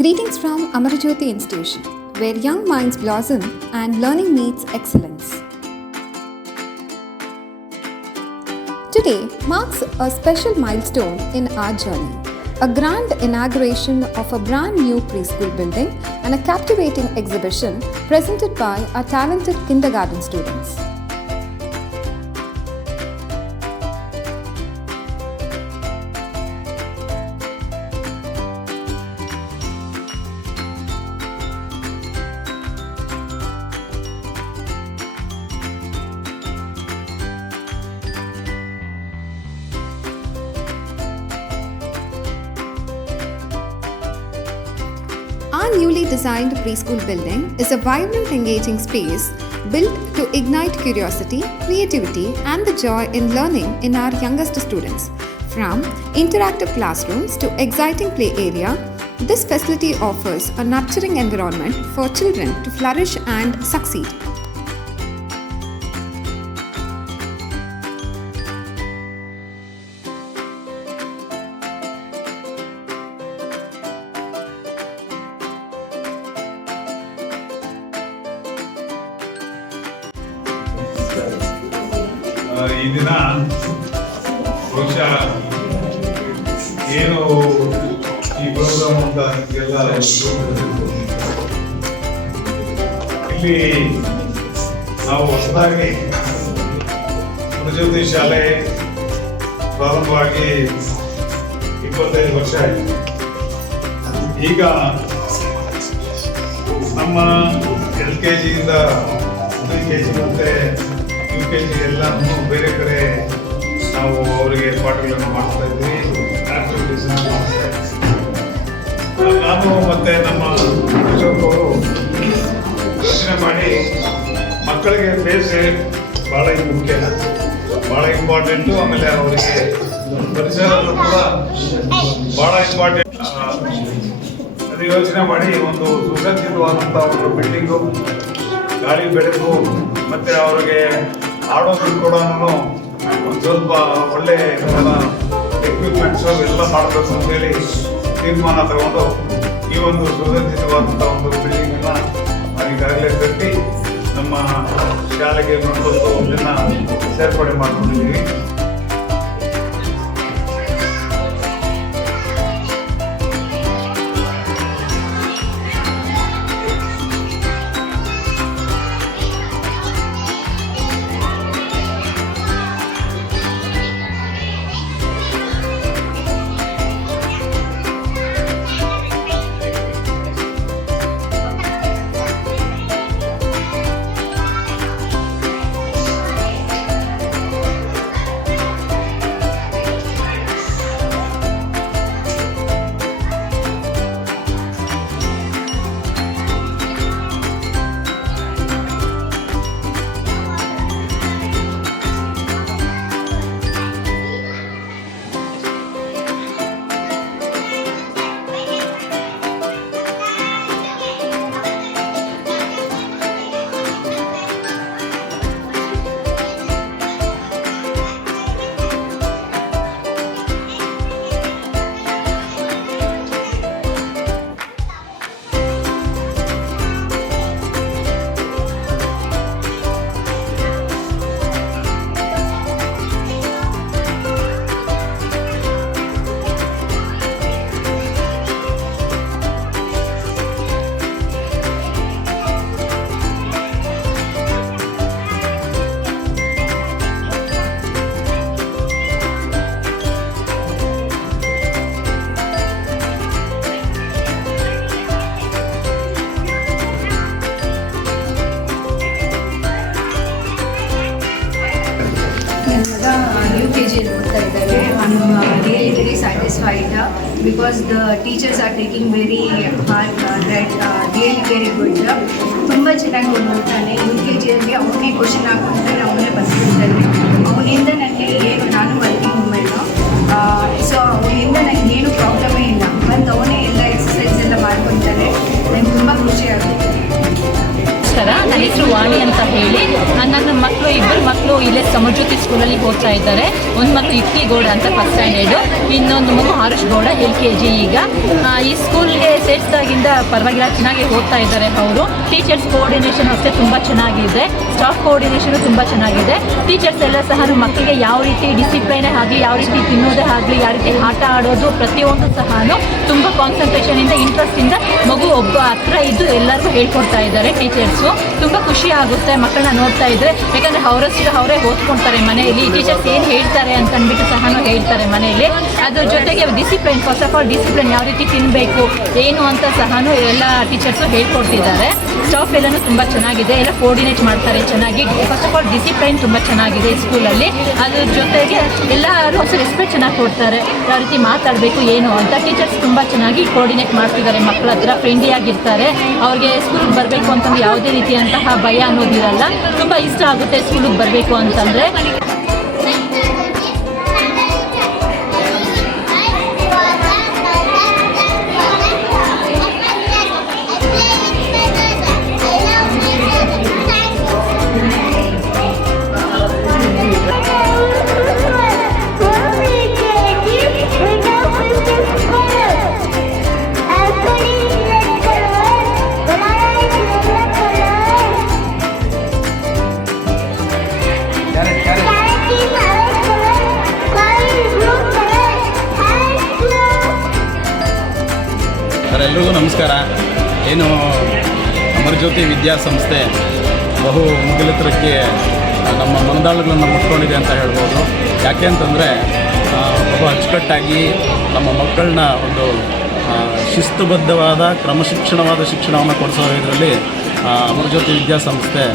Greetings from Amarajyoti Institution, where young minds blossom and learning meets excellence. Today marks a special milestone in our journey, a grand inauguration of a brand new preschool building and a captivating exhibition presented by our talented kindergarten students. Our newly designed preschool building is a vibrant, engaging space built to ignite curiosity, creativity, and the joy in learning in our youngest students. From interactive classrooms to exciting play area, this facility offers a nurturing environment for children to flourish and succeed. ಈ ದಿನ ಬಹುಶಃ ಏನು ಈ ಪ್ರೋಗ್ರಾಮ್ ಅಂತ ಎಲ್ಲ ಇಲ್ಲಿ ನಾವು ಹೊಸದಾಗಿ ಅಮರಜ್ಯೋತಿ ಶಾಲೆ ಪ್ರಾರಂಭವಾಗಿ 25 ವರ್ಷ ಆಯಿತು. ಈಗ ನಮ್ಮ LKG ಇಂದ UKG ಮತ್ತೆ UKG ಎಲ್ಲನೂ ಬೇರೆ ಕಡೆ ನಾವು ಅವರಿಗೆ ಪಾಠಗಳನ್ನು ಮಾಡ್ತಾ ಇದ್ವಿ, ಆಕ್ಟಿವಿಟೀಸ್ ಮಾಡ್ತಾ ಇದ್ವಿ. ನಾನು ಮತ್ತೆ ನಮ್ಮ ಅಶೋಕ್ ಅವರು ಯೋಚನೆ ಮಾಡಿ ಮಕ್ಕಳಿಗೆ ಬೇಸೆ ಭಾಳ ಮುಖ್ಯ, ಭಾಳ ಇಂಪಾರ್ಟೆಂಟು. ಆಮೇಲೆ ಅವರಿಗೆ ಪರಿಸರನೂ ಕೂಡ ಭಾಳ ಇಂಪಾರ್ಟೆಂಟ್. ಅದು ಯೋಚನೆ ಮಾಡಿ ಒಂದು ಸುಸಜ್ಜಿತವಾದಂಥ ಒಂದು ಬಿಲ್ಡಿಂಗು, ಗಾಳಿ ಬೆಳಕು ಮತ್ತು ಅವರಿಗೆ ಆಡೋದಕ್ಕೆ ಕೂಡ ಒಂದು ಸ್ವಲ್ಪ ಒಳ್ಳೆ ಎಕ್ವಿಪ್ಮೆಂಟ್ಸು ಎಲ್ಲ ಮಾಡಬೇಕು ಅಂತೇಳಿ ತೀರ್ಮಾನ ತಗೊಂಡು ಈ ಒಂದು ಸುಸಜ್ಜಿತವಾದಂಥ ಒಂದು ಬಿಲ್ಡಿಂಗನ್ನು ಈಗಾಗಲೇ ಕಟ್ಟಿ ನಮ್ಮ ಶಾಲೆಗೆ ನೋಡ್ಕೊಂಡು ಇದನ್ನು ಸೇರ್ಪಡೆ ಮಾಡ್ಕೊಂಡಿದ್ದೀವಿ. UKG ಓದ್ತಾ ಇದ್ದಾರೆ. I'm really satisfied because the teachers are taking very hard that really good. ತುಂಬ ಚೆನ್ನಾಗಿ ಓದ್ತಾನೆ. UKGಯಲ್ಲಿ ಅವನೇ ಕ್ವಶನ್ ಹಾಕ್ಕೊಂಡ್ರೆ ಅವನೇ ಬರ್ತಿರ್ತಾನೆ. ಅವನಿಂದ ನನಗೆ ಏನು, ನಾನು ವರ್ಕಿಂಗ್ ವುಮೆನ್ನು, ಸೊ ಅವನಿಂದ ನನಗೆ ಏನು ಪ್ರಾಬ್ಲಮೇ ಇಲ್ಲ. ಮತ್ತು ಅವನೇ ಎಲ್ಲ ಎಕ್ಸಸೈಸ್ ಎಲ್ಲ ಮಾಡ್ಕೊತಾನೆ. ನನಗೆ ತುಂಬ ಖುಷಿ ಆಗುತ್ತೆ. ನಮಸ್ಕಾರ, ನನ್ನ ಹೆಸರು ವಾಣಿ ಅಂತ ಹೇಳಿ. ನನ್ನ ಮಕ್ಕಳು ಇಬ್ಬರು ಮಕ್ಕಳು ಇಲ್ಲೇ ಸಮರ್ಜ್ಯೋತಿ ಸ್ಕೂಲಲ್ಲಿ ಓದ್ತಾ ಇದ್ದಾರೆ. ಒಂದು ಮಕ್ಕಳು ಇಕ್ಕಿ ಗೌಡ ಅಂತ ಫಸ್ಟ್ ಸ್ಟ್ಯಾಂಡರ್ಡು, ಇನ್ನೊಂದು ಮಗು ಆರುಷ್ ಗೌಡ LKG. ಈಗ ಈ ಸ್ಕೂಲ್ಗೆ ಸೇರಿಸಿದಾಗಿಂದ ಪರವಾಗಿಲ್ಲ, ಚೆನ್ನಾಗಿ ಓದ್ತಾ ಇದ್ದಾರೆ ಅವರು. ಟೀಚರ್ಸ್ ಕೋಆರ್ಡಿನೇಷನ್ ಅಷ್ಟೇ ತುಂಬ ಚೆನ್ನಾಗಿದೆ, ಸ್ಟಾಫ್ ಕೋಆರ್ಡಿನೇಷನು ತುಂಬ ಚೆನ್ನಾಗಿದೆ. ಟೀಚರ್ಸ್ ಎಲ್ಲ ಸಹ ಮಕ್ಕಳಿಗೆ ಯಾವ ರೀತಿ ಡಿಸಿಪ್ಲೈನೇ ಆಗಲಿ, ಯಾವ ರೀತಿ ತಿನ್ನೋದೇ ಆಗಲಿ, ಯಾವ ರೀತಿ ಆಟ ಆಡೋದು, ಪ್ರತಿಯೊಂದು ಸಹ ತುಂಬ ಕಾನ್ಸಂಟ್ರೇಷನಿಂದ ಇಂಟ್ರೆಸ್ಟಿಂದ ಮಗು ಒಬ್ಬ ಹತ್ರ ಇದ್ದು ಎಲ್ಲರಿಗೂ ಹೇಳ್ಕೊಡ್ತಾ ಇದ್ದಾರೆ ಟೀಚರ್ಸು. ತುಂಬ ಖುಷಿ ಆಗುತ್ತೆ ಮಕ್ಕಳನ್ನ ನೋಡ್ತಾ ಇದ್ದರೆ, ಯಾಕಂದರೆ ಅವರಷ್ಟು ಅವರೇ ಓದ್ಕೊಳ್ತಾರೆ ಮನೆಯಲ್ಲಿ. ಟೀಚರ್ಸ್ ಏನು ಹೇಳ್ತಾರೆ ಅಂತ ಅಂದ್ಬಿಟ್ಟು ಸಹ ಹೇಳ್ತಾರೆ ಮನೆಯಲ್ಲಿ. ಅದ್ರ ಜೊತೆಗೆ discipline, first of all discipline ಯಾವ ರೀತಿ ತಿನ್ನಬೇಕು ಏನು ಅಂತ ಸಹ ಎಲ್ಲ ಟೀಚರ್ಸು ಹೇಳ್ಕೊಡ್ತಿದ್ದಾರೆ. ಸ್ಟಾಫ್ ಎಲ್ಲನೂ ತುಂಬ ಚೆನ್ನಾಗಿದೆ, ಎಲ್ಲ ಕೋಆರ್ಡಿನೇಟ್ ಮಾಡ್ತಾರೆ ಚೆನ್ನಾಗಿ. ಫಸ್ಟ್ ಆಫ್ ಆಲ್ ಡಿಸಿಪ್ಲೈನ್ ತುಂಬ ಚೆನ್ನಾಗಿದೆ ಸ್ಕೂಲಲ್ಲಿ. ಅದ್ರ ಜೊತೆಗೆ ಎಲ್ಲರೂ ಅಷ್ಟು ರೆಸ್ಪೆಕ್ಟ್ ಚೆನ್ನಾಗಿ ಕೊಡ್ತಾರೆ, ಯಾವ ರೀತಿ ಮಾತಾಡಬೇಕು ಏನು ಅಂತ. ಟೀಚರ್ಸ್ ತುಂಬ ಚೆನ್ನಾಗಿ ಕೋಆರ್ಡಿನೇಟ್ ಮಾಡ್ತಿದ್ದಾರೆ, ಮಕ್ಕಳ ಹತ್ರ ಫ್ರೆಂಡ್ಲಿಯಾಗಿರ್ತಾರೆ. ಅವ್ರಿಗೆ ಸ್ಕೂಲಿಗೆ ಬರಬೇಕು ಅಂತಂದ್ರೆ ಯಾವುದೇ ರೀತಿಯಂತಹ ಭಯ ಅನ್ನೋದಿರಲ್ಲ. ತುಂಬ ಇಷ್ಟ ಆಗುತ್ತೆ ಸ್ಕೂಲಿಗೆ ಬರಬೇಕು ಅಂತಂದರೆ. ಎಲ್ರಿಗೂ ನಮಸ್ಕಾರ. ಏನು ಅಮರಜ್ಯೋತಿ ವಿದ್ಯಾಸಂಸ್ಥೆ ಬಹು ಮುಗಿಲೆತ್ತರಕ್ಕೆ ನಮ್ಮ ಮನದಾಳಗಳನ್ನು ಮುಟ್ಕೊಂಡಿದೆ ಅಂತ ಹೇಳ್ಬೋದು. ಯಾಕೆ ಅಂತಂದರೆ ಬಹು ಅಚ್ಚುಕಟ್ಟಾಗಿ ನಮ್ಮ ಮಕ್ಕಳನ್ನ ಒಂದು ಶಿಸ್ತುಬದ್ಧವಾದ ಕ್ರಮಶಿಕ್ಷಣವಾದ ಶಿಕ್ಷಣವನ್ನು ಕೊಡಿಸೋ ಇದರಲ್ಲಿ ಅಮರಜ್ಯೋತಿ ವಿದ್ಯಾಸಂಸ್ಥೆ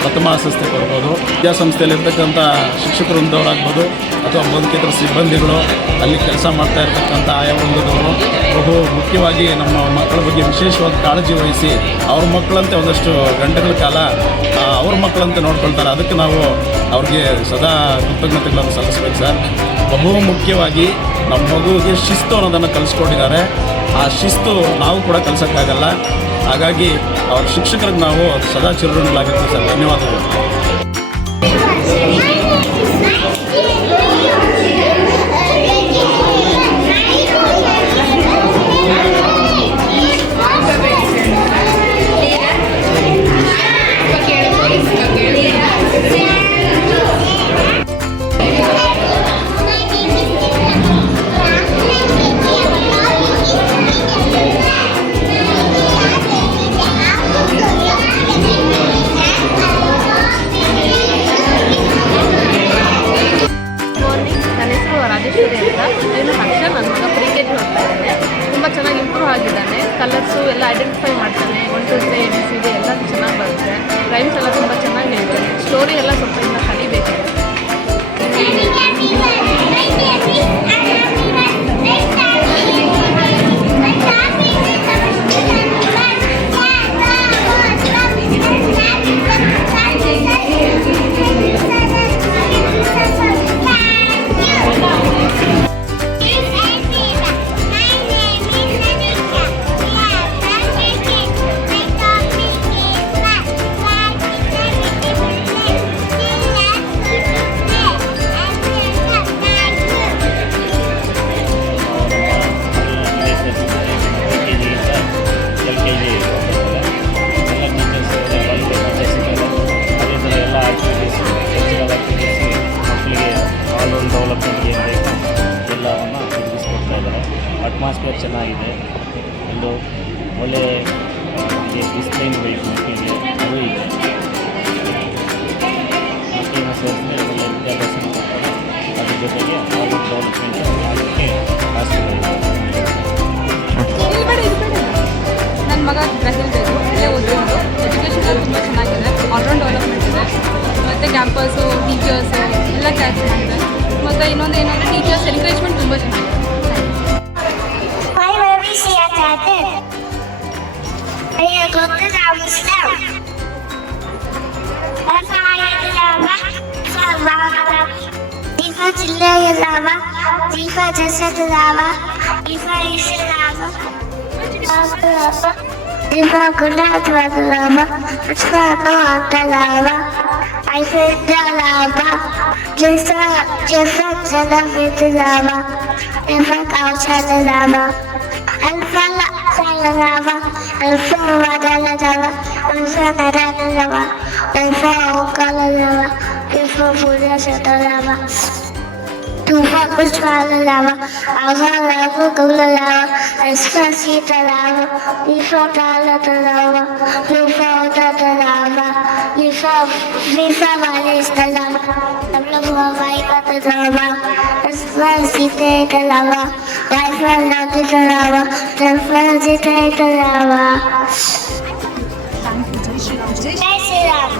ಪ್ರಥಮ ಆಸಕ್ತಿ ಕೊಡ್ಬೋದು. ವಿದ್ಯಾಸಂಸ್ಥೆಯಲ್ಲಿರ್ತಕ್ಕಂಥ ಶಿಕ್ಷಕರು ವೃಂದವರಾಗ್ಬೋದು ಅಥವಾ ಬೋಧಕೇತರ ಸಿಬ್ಬಂದಿಗಳು, ಅಲ್ಲಿ ಕೆಲಸ ಮಾಡ್ತಾ ಇರ್ತಕ್ಕಂಥ ಆಯಾ ವೃಂದದವರು ಬಹು ಮುಖ್ಯವಾಗಿ ನಮ್ಮ ಮಕ್ಕಳ ಬಗ್ಗೆ ವಿಶೇಷವಾದ ಕಾಳಜಿ ವಹಿಸಿ ಅವ್ರ ಮಕ್ಕಳಂತೆ ಒಂದಷ್ಟು ಗಂಟೆಗಳ ಕಾಲ ಅವ್ರ ಮಕ್ಕಳಂತೆ ನೋಡ್ಕೊಳ್ತಾರೆ. ಅದಕ್ಕೆ ನಾವು ಅವ್ರಿಗೆ ಸದಾ ಕೃತಜ್ಞತೆಗಳನ್ನು ಸಲ್ಲಿಸ್ಬೇಕು ಸರ್. ಬಹು ಮುಖ್ಯವಾಗಿ ನಮ್ಮ ಮಗುವಿಗೆ ಶಿಸ್ತು ಅನ್ನೋದನ್ನು ಕಲಿಸ್ಕೊಟ್ಟಿದ್ದಾರೆ. ಆ ಶಿಸ್ತು ನಾವು ಕೂಡ ಕಲಿಸೋಕ್ಕಾಗಲ್ಲ. ಹಾಗಾಗಿ ಅವ್ರ ಶಿಕ್ಷಕರಿಗೆ ನಾವು ಸದಾ ಚಿರಋಣಿಗಳಾಗಿರ್ತೀವಿ ಸರ್. ಧನ್ಯವಾದಗಳು. ಕಲರ್ಸು ಎಲ್ಲ ಐಡೆಂಟಿಫೈ ಮಾಡ್ತಾನೆ. 1 2 3 ABCD ಎಲ್ಲ ಚೆನ್ನಾಗಿ ಬರುತ್ತೆ. ರೈಮ್ಸ್ ಎಲ್ಲ ತುಂಬ ಚೆನ್ನಾಗಿ ಹೇಳ್ತಾನೆ. ಸ್ಟೋರಿ ಎಲ್ಲ ಸ್ವಲ್ಪ ಇನ್ನೂ ಕಲಿಬೇಕು. ಅಟ್ಮಾಸ್ಫಿಯರ್ ಚೆನ್ನಾಗಿದೆ. ಒಂದು ಒಳ್ಳೆ ಡಿಸಿಪ್ಲೈನ್ ಬೇಕು ಮಕ್ಕಳಿಗೆ, ಅದು ಇದೆ. ಮಕ್ಕಳನ್ನ ಸೇರಿಸಿದ್ರೆ ಒಳ್ಳೆ ವಿದ್ಯಾಭ್ಯಾಸ ಮಾಡ್ತಾರೆ. ಅದ್ರ ಜೊತೆಗೆ ಆಲ್ ಡೆವಲಪ್ಮೆಂಟ್ ಮಾಡೋಕ್ಕೆ ಆಸಕ್ತಿ. ನನ್ನ ಮಗ ಬ್ರೆಜಿಲ್ ಬೇಕು, ಇಲ್ಲೇ ಓದಿರೋದು. ಎಜುಕೇಷನ್ ತುಂಬ ಚೆನ್ನಾಗಿದೆ, ಆಲ್ರೌಂಡ್ ಡೆವಲಪ್ಮೆಂಟ್ ಇದೆ. ಮತ್ತು ಕ್ಯಾಂಪಸ್ಸು, ಟೀಚರ್ಸು ಎಲ್ಲ ಚೆನ್ನಾಗಿದೆ. ಮತ್ತು ಇನ್ನೊಂದು ಏನಂದರೆ ಟೀಚರ್ಸ್ ಎನ್ಕರೇಜ್ಮೆಂಟ್ ತುಂಬ ಚೆನ್ನಾಗಿದೆ. lava, el fuego de la lava, el fuego de la lava, el fuego de la lava, el fuego de la lava. Tu focus la lava, lava con la lava, espacito lava, mi foca la lava, tu foca la lava, mi fa valista lava, la blue vai la lava, espacito la lava, vai la lava, espacito la lava. Jai Shri Ram.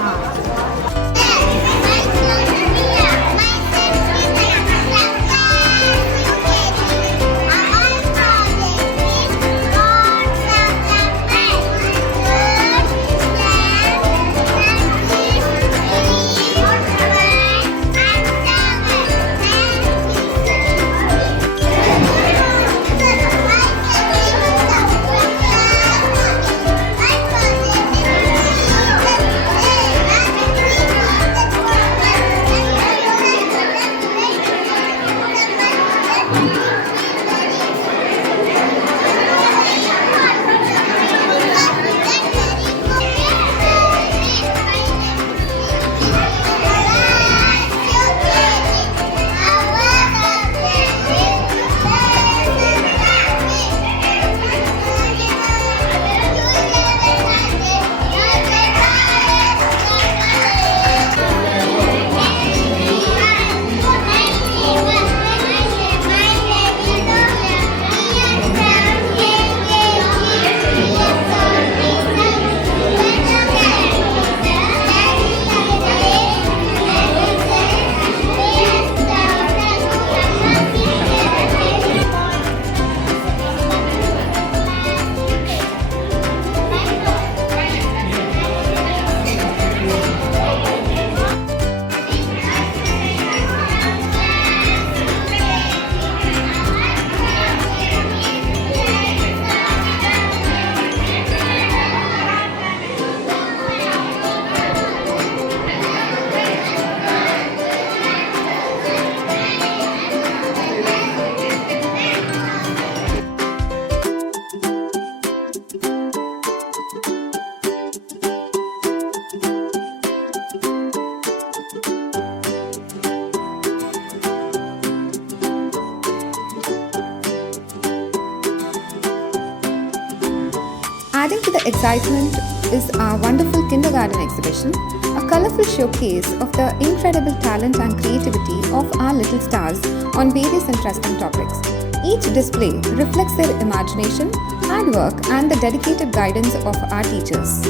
Adding to the excitement is our wonderful kindergarten exhibition, a colorful showcase of the incredible talent and creativity of our little stars on various interesting topics. Each display reflects their imagination, hard work, and the dedicated guidance of our teachers.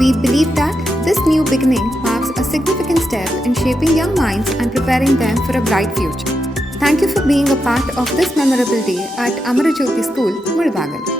We believe that this new beginning marks a significant step in shaping young minds and preparing them for a bright future. Thank you for being a part of this memorable day at Amarajyoti School, Mulbagal.